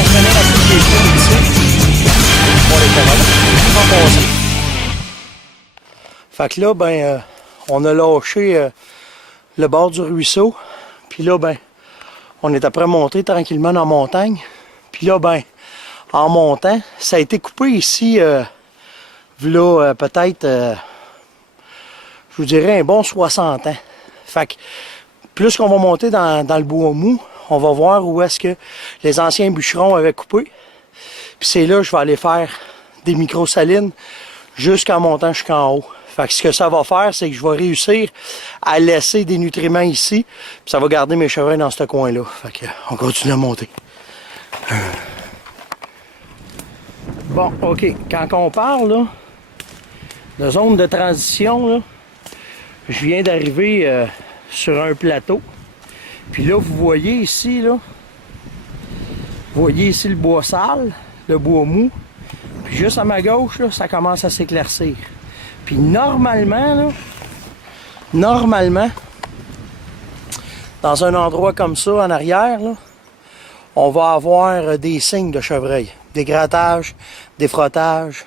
revenir à tous les points ici. On les connaît. En passant. Fait que là, ben, on a lâché le bord du ruisseau. Puis là, ben, on est après monter tranquillement dans la montagne. Puis là, ben, en montant, ça a été coupé ici, là, peut-être, je vous dirais, un bon 60 ans. Fait que, plus qu'on va monter dans le bois mou, on va voir où est-ce que les anciens bûcherons avaient coupé. Puis c'est là que je vais aller faire des microsalines jusqu'en montant jusqu'en haut. Fait que ce que ça va faire, c'est que je vais réussir à laisser des nutriments ici. Puis ça va garder mes chevreuils dans ce coin-là. Fait que on continue à monter. Bon, OK. Quand on parle là, de zone de transition, là, je viens d'arriver sur un plateau. Puis là, vous voyez ici, là, vous voyez ici le bois sale, le bois mou. Puis juste à ma gauche, là, ça commence à s'éclaircir. Puis normalement, dans un endroit comme ça, en arrière, là, on va avoir des signes de chevreuil. Des grattages, des frottages.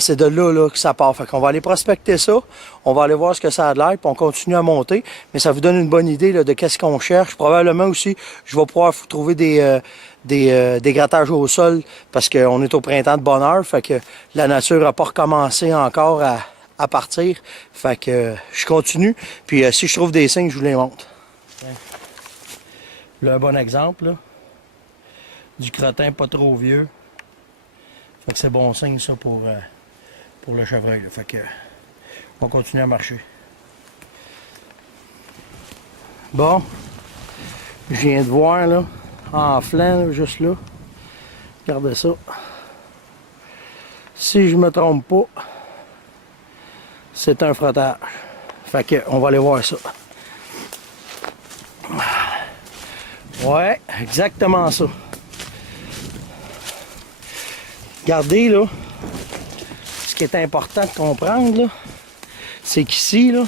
C'est de là que ça part. Fait qu'on va aller prospecter ça. On va aller voir ce que ça a de l'air, puis on continue à monter. Mais ça vous donne une bonne idée là, de qu'est-ce qu'on cherche. Probablement aussi, je vais pouvoir trouver des grattages au sol parce qu'on est au printemps de bonne heure. Fait que la nature n'a pas recommencé encore à partir. Fait que je continue. Puis si je trouve des signes, je vous les montre. Là, un bon exemple, là. Du crottin pas trop vieux. Fait que c'est bon signe ça pour le chevreuil. Là. Fait que on va continuer à marcher. Bon, je viens de voir là, en flanc, là, juste là. Regardez ça. Si je me trompe pas, c'est un frottage. Fait que on va aller voir ça. Ouais, exactement ça. Regardez là, ce qui est important de comprendre là, c'est qu'ici là,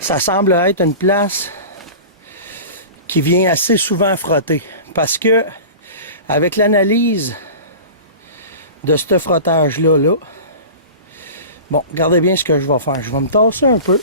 ça semble être une place qui vient assez souvent frotter. Parce que avec l'analyse de ce frottage là, bon, regardez bien ce que je vais faire. Je vais me tasser un peu.